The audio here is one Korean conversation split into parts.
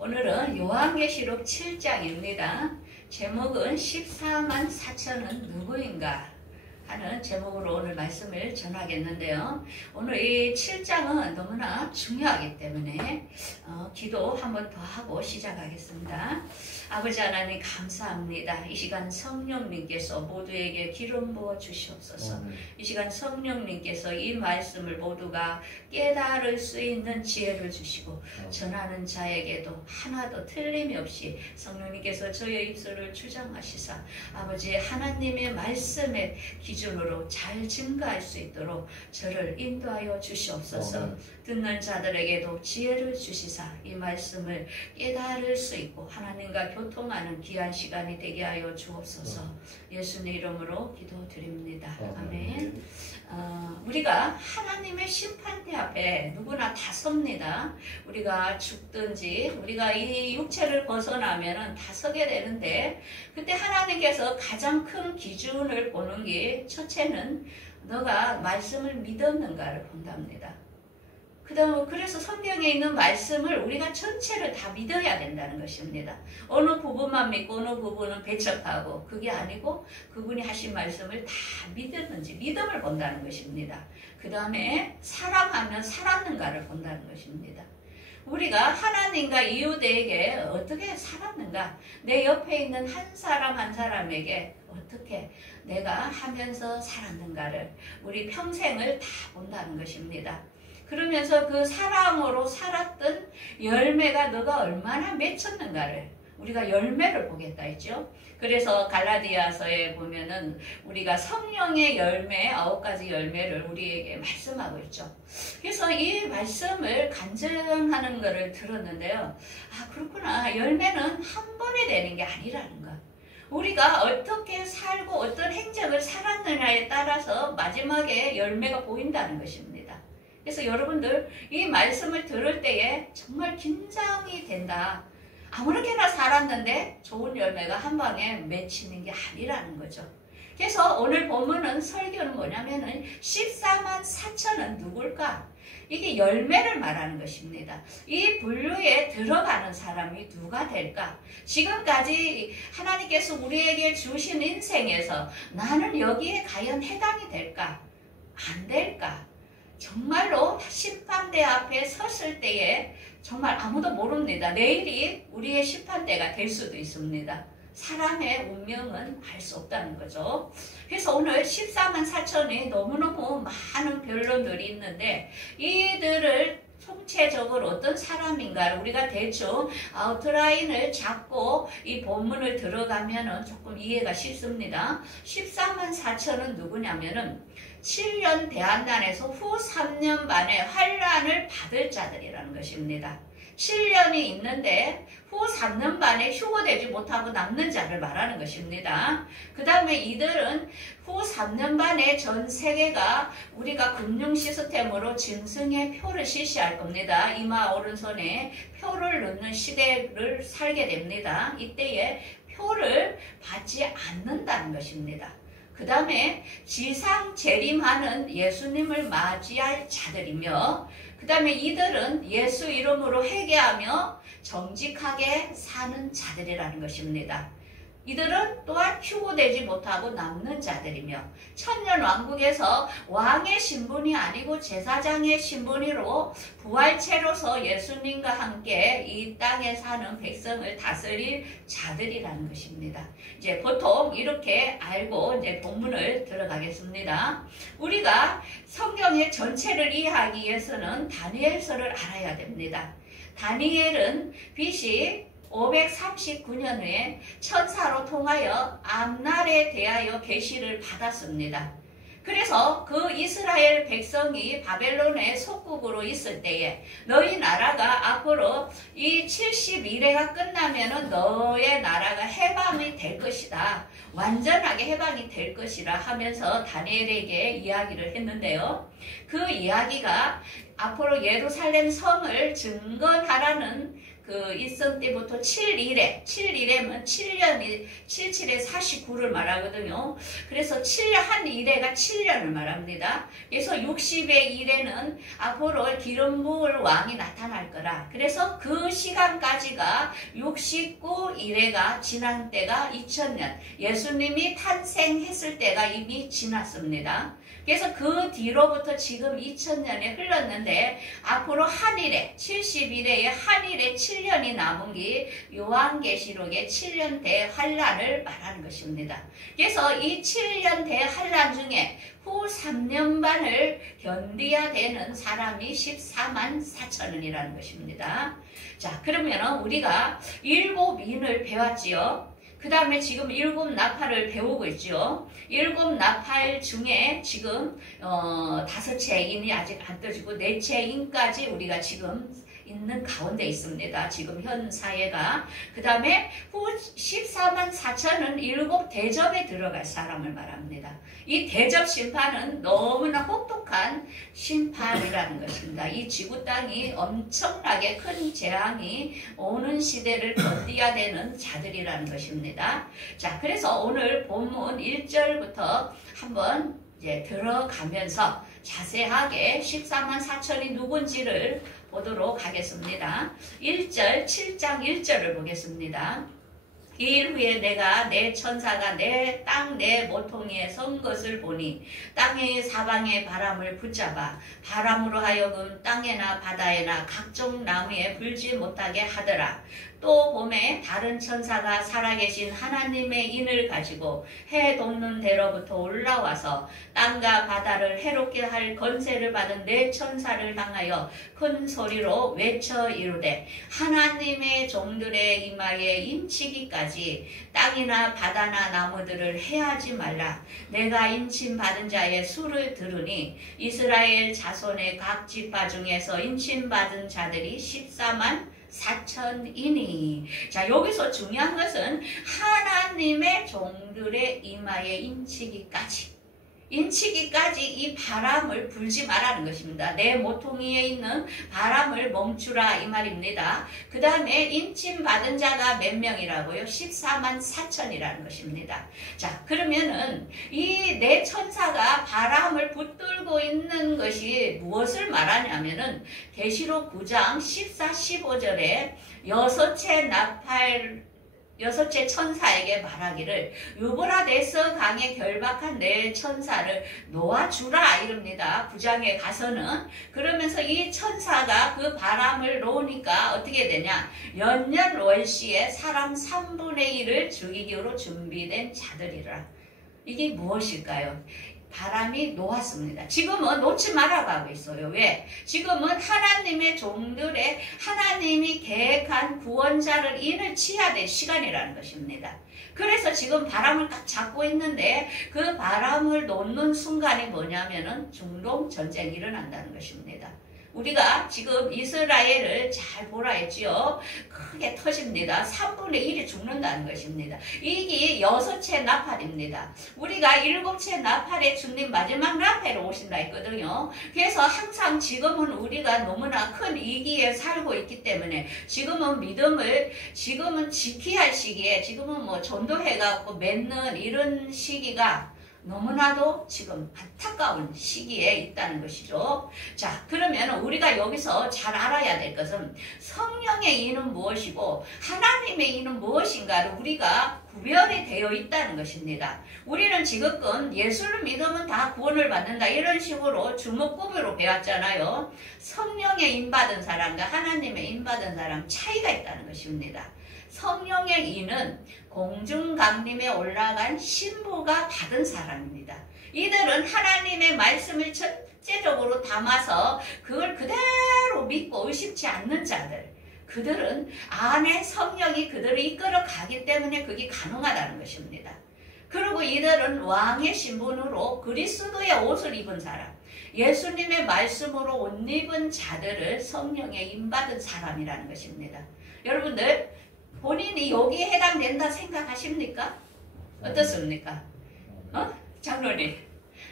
오늘은 요한계시록 7장입니다. 제목은 14만 4천은 누구인가 하는 제목으로 오늘 말씀을 전하겠는데요. 오늘 이 7장은 너무나 중요하기 때문에 기도 한 번 더 하고 시작하겠습니다. 아버지 하나님 감사합니다. 이 시간 성령님께서 모두에게 기름 부어 주시옵소서. 이 시간 성령님께서 이 말씀을 모두가 깨달을 수 있는 지혜를 주시고 전하는 자에게도 하나도 틀림이 없이 성령님께서 저의 입술을 주장하시사 아버지 하나님의 말씀의 기준으로 잘 증거할 수 있도록 저를 인도하여 주시옵소서. 듣는 자들에게도 지혜를 주시사 이 말씀을 깨달을 수 있고 하나님과 교통하는 귀한 시간이 되게 하여 주옵소서. 예수님 이름으로 기도드립니다. 아멘. 우리가 하나님의 심판대 앞에 누구나 다 섭니다. 우리가 죽든지 우리가 이 육체를 벗어나면 다 서게 되는데 그때 하나님께서 가장 큰 기준을 보는 게 첫째는 너가 말씀을 믿었는가를 본답니다. 그래서 성경에 있는 말씀을 우리가 전체를 다 믿어야 된다는 것입니다. 어느 부분만 믿고 어느 부분은 배척하고 그게 아니고 그분이 하신 말씀을 다 믿었는지 믿음을 본다는 것입니다. 그 다음에 사랑하면 살았는가를 본다는 것입니다. 우리가 하나님과 이웃에게 어떻게 살았는가, 내 옆에 있는 한 사람 한 사람에게 어떻게 내가 하면서 살았는가를 우리 평생을 다 본다는 것입니다. 그러면서 그 사랑으로 살았던 열매가 너가 얼마나 맺혔는가를 우리가 열매를 보겠다 했죠. 그래서 갈라디아서에 보면은 우리가 성령의 열매 9가지 열매를 우리에게 말씀하고 있죠. 그래서 이 말씀을 간증하는 것을 들었는데요. 아 그렇구나. 열매는 한 번에 되는 게 아니라는 거. 우리가 어떻게 살고 어떤 행적을 살았느냐에 따라서 마지막에 열매가 보인다는 것입니다. 그래서 여러분들 이 말씀을 들을 때에 정말 긴장이 된다. 아무렇게나 살았는데 좋은 열매가 한 방에 맺히는 게 아니라는 거죠. 그래서 오늘 본문은 설교는 뭐냐면은 14만 4천은 누굴까? 이게 열매를 말하는 것입니다. 이 분류에 들어가는 사람이 누가 될까? 지금까지 하나님께서 우리에게 주신 인생에서 나는 여기에 과연 해당이 될까? 안 될까? 정말로 심판대 앞에 섰을 때에 정말 아무도 모릅니다. 내일이 우리의 심판대가 될 수도 있습니다. 사람의 운명은 알 수 없다는 거죠. 그래서 오늘 14만 4천이 너무너무 많은 변론들이 있는데 이들을 총체적으로 어떤 사람인가를 우리가 대충 아웃라인을 잡고 이 본문을 들어가면은 조금 이해가 쉽습니다. 14만 4천은 누구냐면은 7년 대환난에서 후 3년 만에 환난을 받을 자들이라는 것입니다. 7년이 있는데 후 3년 만에 휴거되지 못하고 남는 자를 말하는 것입니다. 그 다음에 이들은 후 3년 만에 전 세계가 우리가 금융 시스템으로 짐승의 표를 실시할 겁니다. 이마 오른손에 표를 넣는 시대를 살게 됩니다. 이때에 표를 받지 않는다는 것입니다. 그 다음에 지상 재림하는 예수님을 맞이할 자들이며 그 다음에 이들은 예수 이름으로 회개하며 정직하게 사는 자들이라는 것입니다. 이들은 또한 휴고되지 못하고 남는 자들이며 천년왕국에서 왕의 신분이 아니고 제사장의 신분으로 부활체로서 예수님과 함께 이 땅에 사는 백성을 다스릴 자들이라는 것입니다. 이제 보통 이렇게 알고 이제 본문을 들어가겠습니다. 우리가 성경의 전체를 이해하기 위해서는 다니엘서를 알아야 됩니다. 다니엘은 BC 539년에 천사로 통하여 앞날에 대하여 계시를 받았습니다. 그래서 그 이스라엘 백성이 바벨론의 속국으로 있을 때에 너희 나라가 앞으로 이 71회가 끝나면은 너의 나라가 해방이 될 것이다. 완전하게 해방이 될 것이라 하면서 다니엘에게 이야기를 했는데요. 그 이야기가 앞으로 예루살렘 성을 증건하라는 그 일성 때부터 7일에면 7년이 77에 49를 말하거든요. 그래서 7한 일에가 7년을 말합니다. 그래서 60의 일에는 앞으로 기름 부을 왕이 나타날 거라. 그래서 그 시간까지가 69 일에가 지난 때가 2000년. 예수님이 탄생했을 때가 이미 지났습니다. 그래서 그 뒤로부터 지금 2000년이 흘렀는데 앞으로 한일에 71회의 한일에 7년이 남은 게 요한계시록의 7년 대환란을 말하는 것입니다. 그래서 이 7년 대환란 중에 후 3년 반을 견뎌야 되는 사람이 14만 4천원이라는 것입니다. 자, 그러면 우리가 7인을 배웠지요. 그 다음에 지금 7나팔을 배우고 있죠. 7나팔 중에 지금 5채 인이 아직 안 떠지고 4채 인까지 우리가 지금 있는 가운데 있습니다. 지금 현 사회가. 그 다음에 후 14만 4천은 7대접에 들어갈 사람을 말합니다. 이 대접 심판은 너무나 혹독한 심판이라는 것입니다. 이 지구 땅이 엄청나게 큰 재앙이 오는 시대를 견뎌야 되는 자들이라는 것입니다. 자, 그래서 오늘 본문 1절부터 한번 이제 들어가면서 자세하게 14만 4천이 누군지를 보도록 하겠습니다. 1절, 7장 1절을 보겠습니다. 이일 후에 내가 내 천사가 내 땅 내 모퉁이에 선 것을 보니 땅의 사방의 바람을 붙잡아 바람으로 하여금 땅에나 바다에나 각종 나무에 불지 못하게 하더라. 또 봄에 다른 천사가 살아계신 하나님의 인을 가지고 해 돋는 데로부터 올라와서 땅과 바다를 해롭게 할 권세를 받은 네 천사를 향하여 큰 소리로 외쳐 이르되 하나님의 종들의 이마에 인치기까지 땅이나 바다나 나무들을 해하지 말라. 내가 인침받은 자의 수를 들으니 이스라엘 자손의 각 지파 중에서 인침받은 자들이 14만 4천이니. 자, 여기서 중요한 것은 하나님의 종들의 이마에 인치기까지 이 바람을 불지 말라는 것입니다. 내 모퉁이에 있는 바람을 멈추라 이 말입니다. 그 다음에 인침받은 자가 몇 명이라고요? 14만 4천이라는 것입니다. 자, 그러면은 이 네 천사가 바람을 붙들고 있는 것이 무엇을 말하냐면은 계시록 9장 14, 15절에 여섯째 천사에게 말하기를 유브라데스 강에 결박한 네 천사를 놓아주라 이럽니다. 9장에 가서는. 그러면서 이 천사가 그 바람을 놓으니까 어떻게 되냐. 연년월시에 사람 3분의 1을 죽이기로 준비된 자들이라. 이게 무엇일까요? 바람이 놓았습니다. 지금은 놓지 말아가고 있어요. 왜? 지금은 하나님의 종들의 하나님이 계획한 구원자를 인을 치야 될 시간이라는 것입니다. 그래서 지금 바람을 딱 잡고 있는데 그 바람을 놓는 순간이 뭐냐면은 중동 전쟁이 일어난다는 것입니다. 우리가 지금 이스라엘을 잘 보라 했지요. 크게 터집니다. 3분의 1이 죽는다는 것입니다. 이게 6채 나팔입니다. 우리가 7채 나팔에 주님 마지막 나팔에 오신다 했거든요. 그래서 항상 지금은 우리가 너무나 큰 위기에 살고 있기 때문에 지금은 믿음을 지금은 지켜야 할 시기에 지금은 뭐 전도해갖고 맺는 이런 시기가 너무나도 지금 안타까운 시기에 있다는 것이죠. 자, 그러면 우리가 여기서 잘 알아야 될 것은 성령의 인은 무엇이고 하나님의 인은 무엇인가를 우리가 구별이 되어 있다는 것입니다. 우리는 지금껏 예수를 믿으면 다 구원을 받는다 이런 식으로 주먹구비로 배웠잖아요. 성령의 인 받은 사람과 하나님의 인 받은 사람 차이가 있다는 것입니다. 성령의 인은 공중강림에 올라간 신부가 받은 사람입니다. 이들은 하나님의 말씀을 전체적으로 담아서 그걸 그대로 믿고 의심치 않는 자들. 그들은 안에 성령이 그들을 이끌어 가기 때문에 그게 가능하다는 것입니다. 그리고 이들은 왕의 신분으로 그리스도의 옷을 입은 사람, 예수님의 말씀으로 옷 입은 자들을 성령에 인받은 사람이라는 것입니다. 여러분들 본인이 여기에 해당된다 생각하십니까? 어떻습니까? 장로님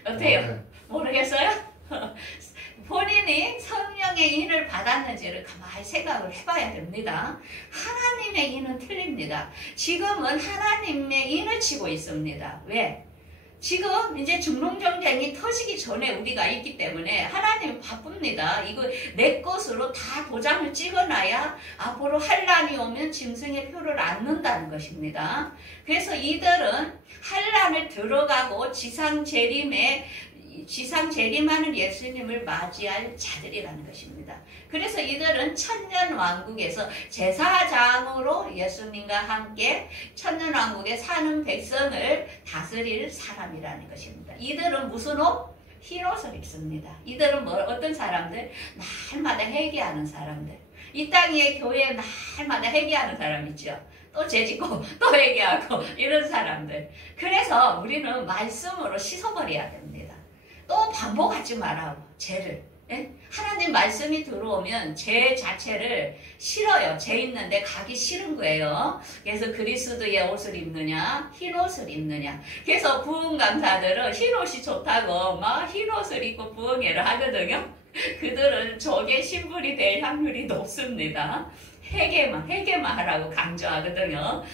어때요? 모르겠어요? 본인이 성령의 인을 받았는지를 가만히 생각을 해봐야 됩니다. 하나님의 인은 틀립니다. 지금은 하나님의 인을 치고 있습니다. 왜? 지금 이제 중동전쟁이 터지기 전에 우리가 있기 때문에 하나님은 바쁩니다. 이거 내 것으로 다 도장을 찍어놔야 앞으로 환란이 오면 짐승의 표를 안 넣는다는 것입니다. 그래서 이들은 환란을 들어가고 지상 재림하는 예수님을 맞이할 자들이라는 것입니다. 그래서 이들은 천년왕국에서 제사장으로 예수님과 함께 천년왕국에 사는 백성을 다스릴 사람이라는 것입니다. 이들은 무슨 옷? 흰 옷을 입습니다. 이들은 어떤 사람들? 날마다 회개하는 사람들. 이 땅의 교회에 날마다 회개하는 사람 있죠. 또 죄짓고 또 회개하고 이런 사람들. 그래서 우리는 말씀으로 씻어버려야 됩니다. 또 반복하지 말라고 죄를. 예? 하나님 말씀이 들어오면 죄 자체를 싫어요. 죄 있는데 가기 싫은 거예요. 그래서 그리스도의 옷을 입느냐 흰 옷을 입느냐. 그래서 부흥 강사들은 흰 옷이 좋다고 막 흰 옷을 입고 부흥회를 하거든요. 그들은 적의 신분이 될 확률이 높습니다. 회개만 하라고 강조하거든요.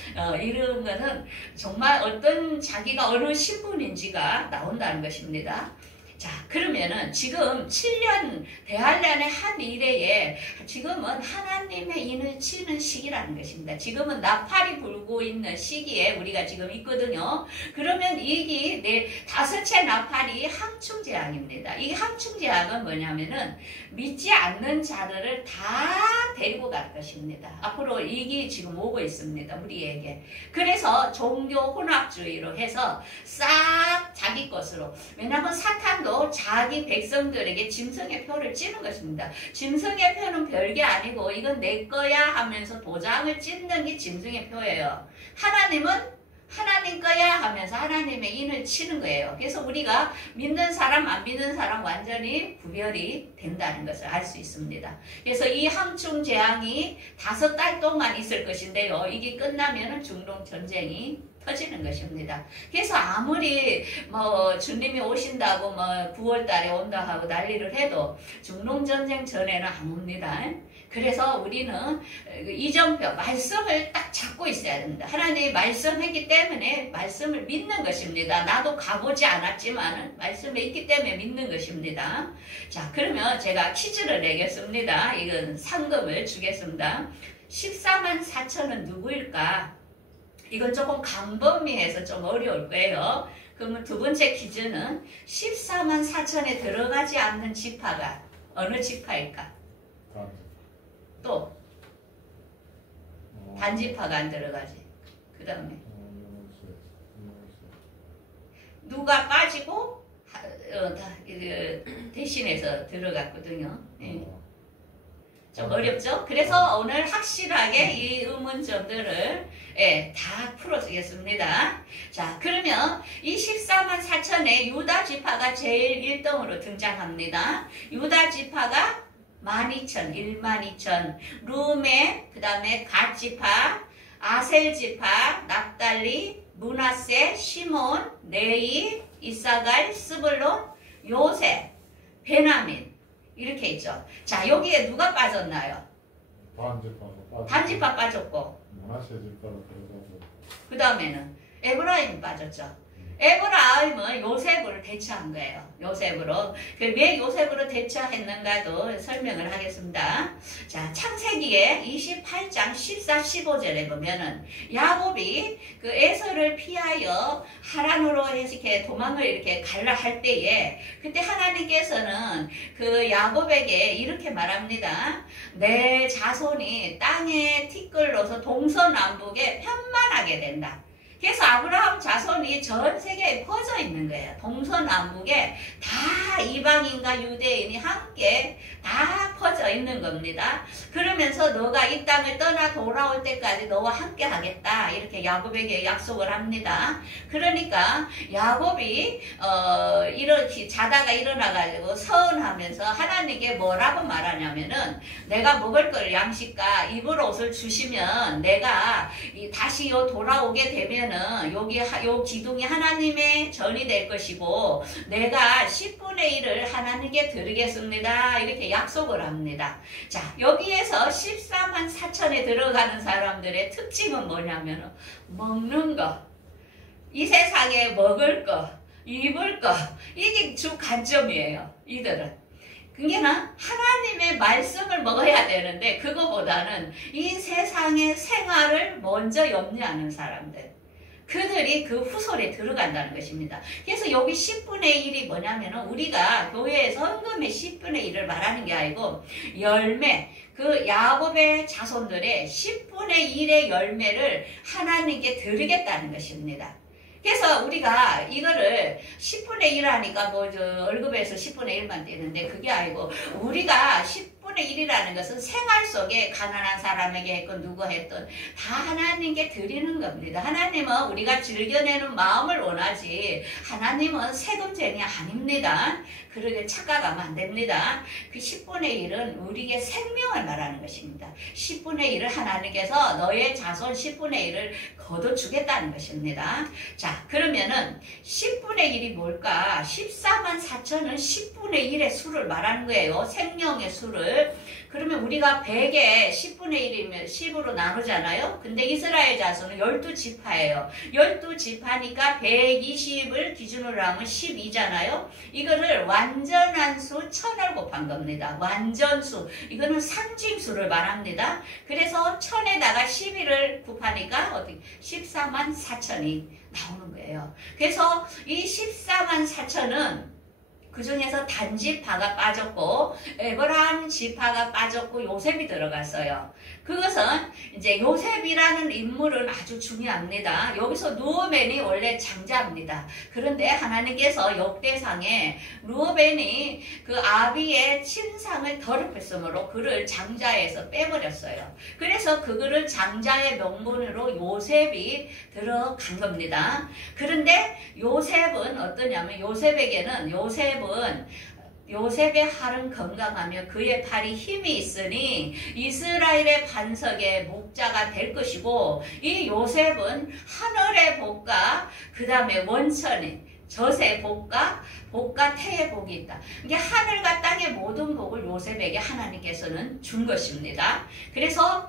이런 거는 정말 어떤 자기가 어느 신분인지가 나온다는 것입니다. 자, 그러면은 지금 7년 대환란의 한 이래에 지금은 하나님의 인을 치는 시기라는 것입니다. 지금은 나팔이 불고 있는 시기에 우리가 지금 있거든요. 그러면 이게 다섯째 나팔이 항충제약입니다. 이 항충제약은 뭐냐면은 믿지 않는 자들을 다 데리고 갈 것입니다. 앞으로 이게 지금 오고 있습니다. 우리에게. 그래서 종교 혼합주의로 해서 싹 자기 것으로. 왜냐하면 사탄도 자기 백성들에게 짐승의 표를 찌는 것입니다. 짐승의 표는 별게 아니고 이건 내 거야 하면서 도장을 찍는 게 짐승의 표예요. 하나님은 하나님 거야 하면서 하나님의 인을 치는 거예요. 그래서 우리가 믿는 사람 안 믿는 사람 완전히 구별이 된다는 것을 알 수 있습니다. 그래서 이 항충 재앙이 5달 동안 있을 것인데요. 이게 끝나면은 중동 전쟁이 터지는 것입니다. 그래서 아무리 주님이 오신다고 9월 달에 온다 하고 난리를 해도 중동 전쟁 전에는 안 옵니다. 그래서 우리는 이정표 말씀을 딱 잡고 있어야 됩니다. 하나님이 말씀했기 때문에 말씀을 믿는 것입니다. 나도 가보지 않았지만 말씀에 있기 때문에 믿는 것입니다. 자, 그러면 제가 퀴즈를 내겠습니다. 이건 상금을 주겠습니다. 14만 4천은 누구일까? 이건 조금 광범위해서 좀 어려울 거예요. 그러면 두 번째 퀴즈는 14만 4천에 들어가지 않는 지파가 어느 지파일까? 또 단지파가 안 들어가지. 그 다음에 누가 빠지고 대신해서 들어갔거든요. 좀 어렵죠? 그래서 오늘 확실하게 이 의문점들을 다 풀어주겠습니다. 자, 그러면 이 14만 4천에 유다 지파가 제일 1등으로 등장합니다. 유다 지파가 12,000, 12,000, 루멘, 그 다음에 갓 지파, 아셀 지파, 납달리, 므낫세, 시몬, 레위, 이사갈, 스불론, 요셉, 베냐민 이렇게 있죠. 자, 여기에 누가 빠졌나요? 단지파 빠졌고, 므낫세 지파로 들어가고, 그 다음에는 에브라임 빠졌죠. 에브라임은 요셉을 대처한 거예요. 요셉으로. 왜 요셉으로 대처했는가도 설명을 하겠습니다. 자, 창세기에 28장 14, 15절에 보면은 야곱이 그 에서를 피하여 하란으로 해서 이렇게 도망을 이렇게 갈라 할 때에 그때 하나님께서는 그 야곱에게 이렇게 말합니다. 내 자손이 땅의 티끌로서 동서남북에 편만하게 된다. 그래서 아브라함 자손이 전 세계에 퍼져 있는 거예요. 동서남북에 다 이방인과 유대인이 함께 다 퍼져 있는 겁니다. 그러면서 너가 이 땅을 떠나 돌아올 때까지 너와 함께 하겠다. 이렇게 야곱에게 약속을 합니다. 그러니까 야곱이 이렇게 자다가 일어나가지고 서운하면서 하나님께 뭐라고 말하냐면은 내가 먹을 걸 양식과 입을 옷을 주시면 내가 다시 돌아오게 되면 뭐냐면은 요 기둥이 하나님의 전이 될 것이고 내가 10분의 1을 하나님께 드리겠습니다. 이렇게 약속을 합니다. 자, 여기에서 14만 4천에 들어가는 사람들의 특징은 뭐냐면은 먹는 거, 이 세상에 먹을 거, 입을 거, 이게 주 관점이에요. 이들은. 그게는 하나님의 말씀을 먹어야 되는데 그거보다는 이 세상의 생활을 먼저 염려하는 사람들, 그들이 그 후손에 들어간다는 것입니다. 그래서 여기 10분의 1이 뭐냐면은 우리가 교회에서 헌금의 10분의 1을 말하는 게 아니고 열매, 그 야곱의 자손들의 10분의 1의 열매를 하나님께 드리겠다는 것입니다. 그래서 우리가 이거를 10분의 1 하니까 뭐 월급에서 10분의 1만 떼는데 그게 아니고 우리가 10분의 1이라는 것은 생활 속에 가난한 사람에게 했건 누구 했든 다 하나님께 드리는 겁니다. 하나님은 우리가 즐겨내는 마음을 원하지 하나님은 세금쟁이 아닙니다. 그러게 착각하면 안 됩니다. 그 10분의 1은 우리의 생명을 말하는 것입니다. 10분의 1을 하나님께서 너의 자손 10분의 1을 거둬주겠다는 것입니다. 자, 그러면은 10분의 1이 뭘까? 14만 4천은 10분의 1의 수를 말하는 거예요. 생명의 수를. 그러면 우리가 100에 10분의 1이면 10으로 나누잖아요. 근데 이스라엘 자손은 12지파예요. 12지파니까 120을 기준으로 하면 12잖아요. 이거를 완전한 수 1000을 곱한 겁니다. 완전수. 이거는 상징수를 말합니다. 그래서 1000에다가 11을 곱하니까 어떻게 14만 4천이 나오는 거예요. 그래서 이 14만 4천은 그 중에서 단지파가 빠졌고 에브라임 지파가 빠졌고 요셉이 들어갔어요. 그것은 이제 요셉이라는 인물은 아주 중요합니다. 여기서 루벤이 원래 장자입니다. 그런데 하나님께서 역대상에 루벤이 그 아비의 친상을 더럽혔으므로 그를 장자에서 빼버렸어요. 그래서 그거를 장자의 명분으로 요셉이 들어간 겁니다. 그런데 요셉은 어떠냐면 요셉의 팔은 건강하며 그의 팔이 힘이 있으니 이스라엘의 반석의 목자가 될 것이고 이 요셉은 하늘의 복과 그 다음에 원천인 젖의 복과 태의 복이 있다. 이게 하늘과 땅의 모든 복을 요셉에게 하나님께서는 준 것입니다. 그래서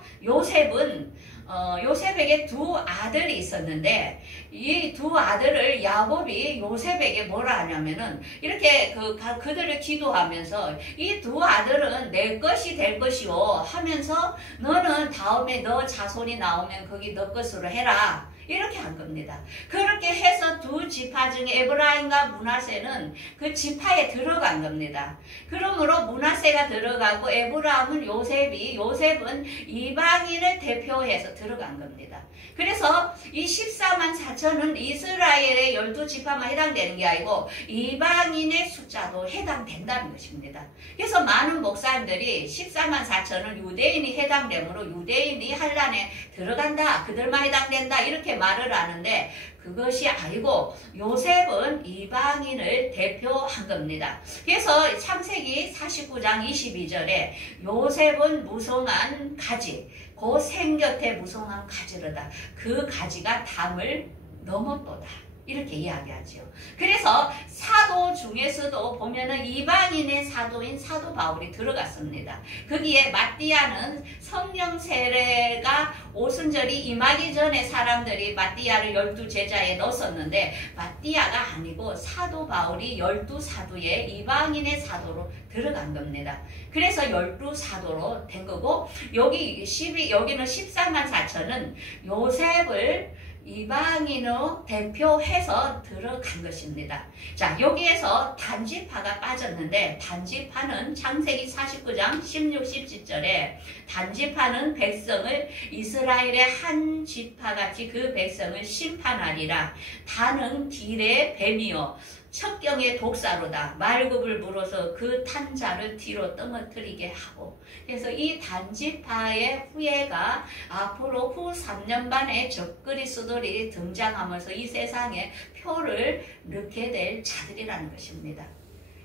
요셉에게 두 아들이 있었는데 이 두 아들을 야곱이 요셉에게 뭐라 하냐면은 이렇게 그들을 기도하면서 이 두 아들은 내 것이 될 것이오 하면서 너는 다음에 너 자손이 나오면 거기 너 것으로 해라. 이렇게 한 겁니다. 그렇게 해서 두 지파 중에 에브라임과 므낫세는 그 지파에 들어간 겁니다. 그러므로 므낫세가 들어가고 에브라임은 요셉은 이방인을 대표해서 들어간 겁니다. 그래서 이 14만 4천은 이스라엘의 12지파만 해당되는 게 아니고 이방인의 숫자도 해당된다는 것입니다. 그래서 많은 목사님들이 14만 4천은 유대인이 해당되므로 유대인이 환란에 들어간다, 그들만 해당된다 이렇게 말을 하는데 그것이 아니고 요셉은 이방인을 대표한 겁니다. 그래서 창세기 49장 22절에 요셉은 무성한 가지, 그 생곁에 무성한 가지로다. 그 가지가 담을 넘었도다. 이렇게 이야기하죠. 그래서 사도 중에서도 보면은 이방인의 사도인 사도 바울이 들어갔습니다. 거기에 마띠아는 성령 세례가 오순절이 임하기 전에 사람들이 마띠아를 12제자에 넣었었는데 마띠아가 아니고 사도 바울이 12사도의 이방인의 사도로 들어간 겁니다. 그래서 12사도로 된 거고 여기는 14만 4천은 요셉을 이방인으로 대표해서 들어간 것입니다. 자, 여기에서 단지파가 빠졌는데 단지파는 창세기 49장 16, 17절에 단지파는 백성을 이스라엘의 한 지파같이 그 백성을 심판하리라. 단은 길의 뱀이요 척경의 독사로다. 말굽을 물어서 그 탄자를 뒤로 떨어뜨리게 하고. 그래서 이 단지파의 후예가 앞으로 후 3년 반에 적그리스도들이 등장하면서 이 세상에 표를 넣게 될 자들이라는 것입니다.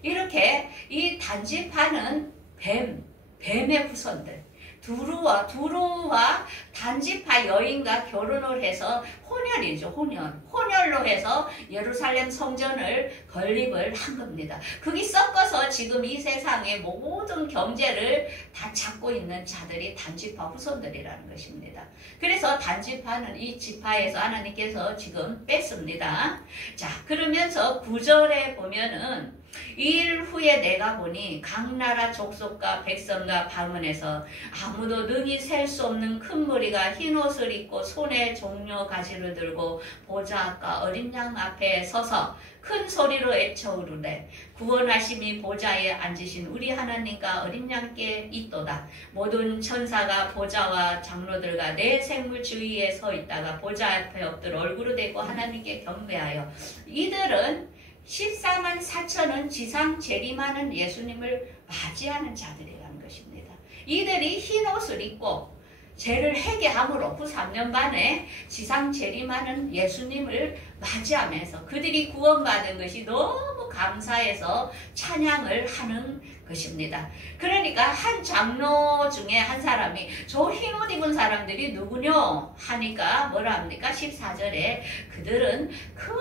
이렇게 이 단지파는 뱀의 후손들, 두루와 단지파 여인과 결혼을 해서 혼혈이죠. 혼혈로 해서 예루살렘 성전을 건립을 한 겁니다. 그게 섞어서 지금 이 세상의 모든 경제를 다 잡고 있는 자들이 단지파 후손들이라는 것입니다. 그래서 단지파는 이 지파에서 하나님께서 지금 뺐습니다. 자, 그러면서 9절에 보면은 이일 후에 내가 보니 각 나라 족속과 백성과 방언에서 아무도 능히 셀 수 없는 큰 무리가 흰 옷을 입고 손에 종려 가지를 들고 보좌 앞과 어린 양 앞에 서서 큰 소리로 외쳐오르되 구원하심이 보좌에 앉으신 우리 하나님과 어린 양께 있도다. 모든 천사가 보좌와 장로들과 내 생물 주위에 서 있다가 보좌 앞에 엎드려 얼굴을 대고 하나님께 경배하여 이들은 14만 4천은 지상 재림하는 예수님을 맞이하는 자들이라는 것입니다. 이들이 흰 옷을 입고 죄를 회개함으로 후 3년 반에 지상 재림하는 예수님을 맞이하면서 그들이 구원받은 것이 너무 감사해서 찬양을 하는 것입니다. 그러니까 한 장로 중에 한 사람이 저 흰 옷 입은 사람들이 누구뇨? 하니까 뭐라 합니까? 14절에 그들은 큰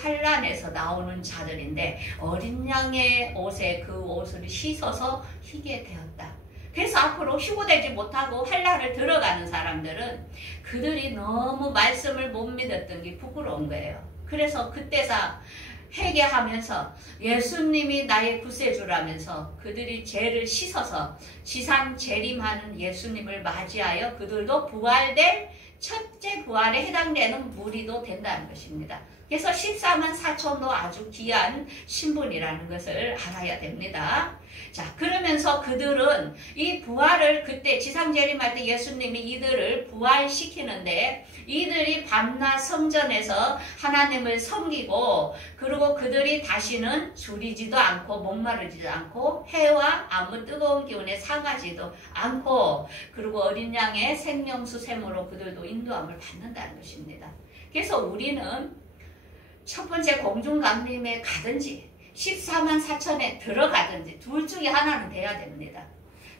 환란에서 나오는 자들인데 어린 양의 옷에 그 옷을 씻어서 희게 되었다. 그래서 앞으로 휴고되지 못하고 환란을 들어가는 사람들은 그들이 너무 말씀을 못 믿었던 게 부끄러운 거예요. 그래서 그때서 회개하면서 예수님이 나의 구세주라면서 그들이 죄를 씻어서 지상 재림하는 예수님을 맞이하여 그들도 부활될 첫째 부활에 해당되는 무리도 된다는 것입니다. 그래서 14만 4천도 아주 귀한 신분이라는 것을 알아야 됩니다. 자, 그러면서 그들은 이 부활을 그때 지상재림할 때 예수님이 이들을 부활시키는데 이들이 밤낮 성전에서 하나님을 섬기고 그리고 그들이 다시는 줄이지도 않고 목마르지도 않고 해와 아무 뜨거운 기운에 상하지도 않고 그리고 어린 양의 생명수 샘으로 그들도 인도함을 받는다는 것입니다. 그래서 우리는 첫 번째 공중강림에 가든지 14만 4천에 들어가든지 둘 중에 하나는 돼야 됩니다.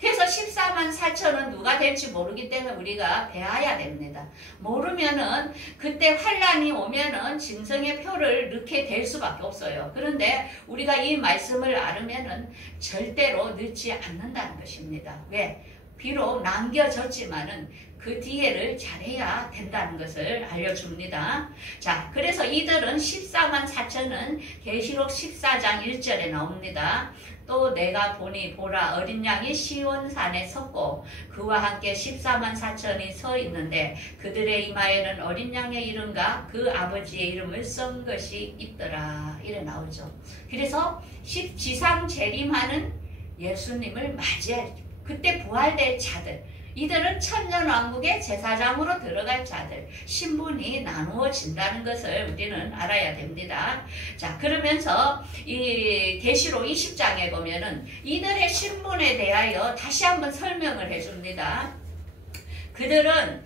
그래서 14만 4천은 누가 될지 모르기 때문에 우리가 배워야 됩니다. 모르면은 그때 환란이 오면은 짐승의 표를 넣게 될 수밖에 없어요. 그런데 우리가 이 말씀을 알으면은 절대로 늦지 않는다는 것입니다. 왜? 비록 남겨졌지만은 그 뒤에를 잘해야 된다는 것을 알려줍니다. 자, 그래서 이들은 14만 4천은 계시록 14장 1절에 나옵니다. 또 내가 보니 보라 어린 양이 시온산에 섰고 그와 함께 14만 4천이 서 있는데 그들의 이마에는 어린 양의 이름과 그 아버지의 이름을 쓴 것이 있더라. 이래 나오죠. 그래서 지상 재림하는 예수님을 맞이할 그때 부활될 자들 이들은 천년왕국의 제사장으로 들어갈 자들 신분이 나누어진다는 것을 우리는 알아야 됩니다. 자, 그러면서 이 계시록 20장에 보면은 이들의 신분에 대하여 다시 한번 설명을 해줍니다. 그들은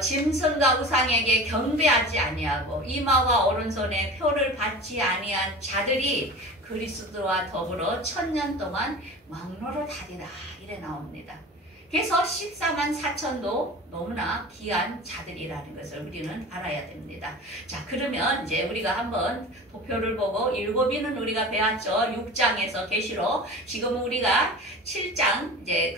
짐승과 우상에게 경배하지 아니하고 이마와 오른손에 표를 받지 아니한 자들이 그리스도와 더불어 1000년 동안 왕노릇하리라 이래 나옵니다. 그래서 14만 4천도 너무나 귀한 자들이라는 것을 우리는 알아야 됩니다. 자, 그러면 이제 우리가 한번 도표를 보고 7위는 우리가 배웠죠. 6장에서 계시록 지금 우리가 7장 이제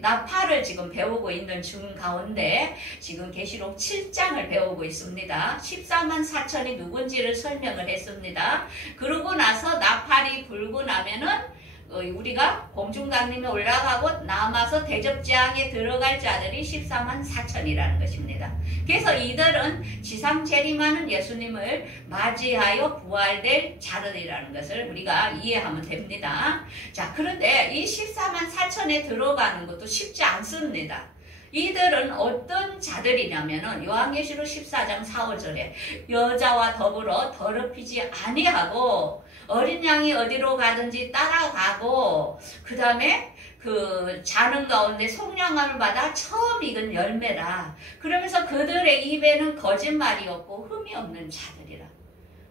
나팔을 지금 배우고 있는 중 가운데 지금 계시록 7장을 배우고 있습니다. 14만 4천이 누군지를 설명을 했습니다. 그러고 나서 나팔이 불고 나면은 우리가 공중강림에 올라가고 남아서 대접재앙에 들어갈 자들이 14만 4천이라는 것입니다. 그래서 이들은 지상 재림하는 예수님을 맞이하여 부활될 자들이라는 것을 우리가 이해하면 됩니다. 자, 그런데 이 14만 4천에 들어가는 것도 쉽지 않습니다. 이들은 어떤 자들이냐면은 요한계시록 14장 4, 5절에 여자와 더불어 더럽히지 아니하고 어린 양이 어디로 가든지 따라가고 그 다음에 그 자는 가운데 속량함을 받아 처음 익은 열매라. 그러면서 그들의 입에는 거짓말이 없고 흠이 없는 자들이라.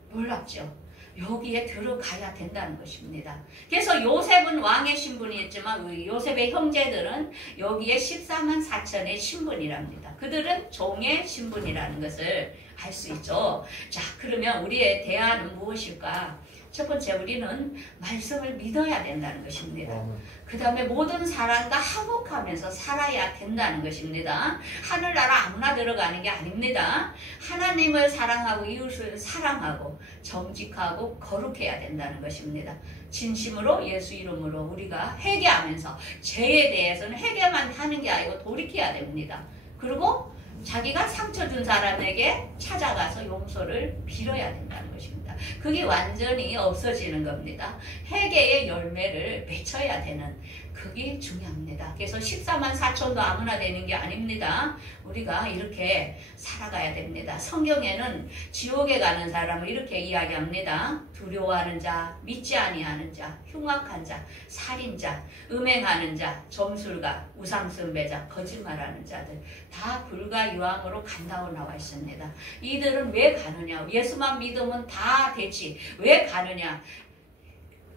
놀랍죠? 여기에 들어가야 된다는 것입니다. 그래서 요셉은 왕의 신분이 있지만 요셉의 형제들은 여기에 14만 4천의 신분이랍니다. 그들은 종의 신분이라는 것을 알 수 있죠. 자, 그러면 우리의 대안은 무엇일까? 첫 번째, 우리는 말씀을 믿어야 된다는 것입니다. 그 다음에 모든 사람과 화목하면서 살아야 된다는 것입니다. 하늘나라 아무나 들어가는 게 아닙니다. 하나님을 사랑하고 이웃을 사랑하고 정직하고 거룩해야 된다는 것입니다. 진심으로 예수 이름으로 우리가 회개하면서 죄에 대해서는 회개만 하는 게 아니고 돌이켜야 됩니다. 그리고 자기가 상처 준 사람에게 찾아가서 용서를 빌어야 된다는 것입니다. 그게 완전히 없어지는 겁니다. 회개의 열매를 맺혀야 되는 그게 중요합니다. 그래서 14만 4천도 아무나 되는 게 아닙니다. 우리가 이렇게 살아가야 됩니다. 성경에는 지옥에 가는 사람을 이렇게 이야기합니다. 두려워하는 자, 믿지 아니하는 자, 흉악한 자, 살인자, 음행하는 자, 점술가, 우상숭배자, 거짓말하는 자들 다 불과 유황으로 간다고 나와 있습니다. 이들은 왜 가느냐? 예수만 믿으면 다 되지. 왜 가느냐?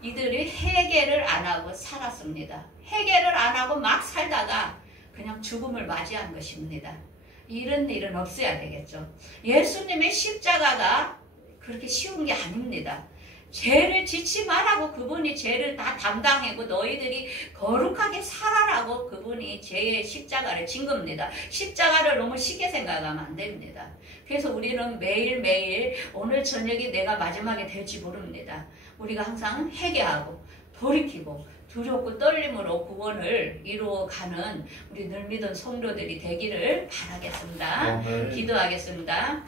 이들이 회개를 안 하고 살았습니다. 회개를 안 하고 막 살다가 그냥 죽음을 맞이한 것입니다. 이런 일은 없어야 되겠죠. 예수님의 십자가가 그렇게 쉬운 게 아닙니다. 죄를 짓지 말라고 그분이 죄를 다 담당하고 너희들이 거룩하게 살아라고 그분이 죄의 십자가를 진 겁니다. 십자가를 너무 쉽게 생각하면 안 됩니다. 그래서 우리는 매일매일 오늘 저녁이 내가 마지막에 될지 모릅니다. 우리가 항상 회개하고 돌이키고 두렵고 떨림으로 구원을 이루어가는 우리 늘 믿은 성도들이 되기를 바라겠습니다. 기도하겠습니다.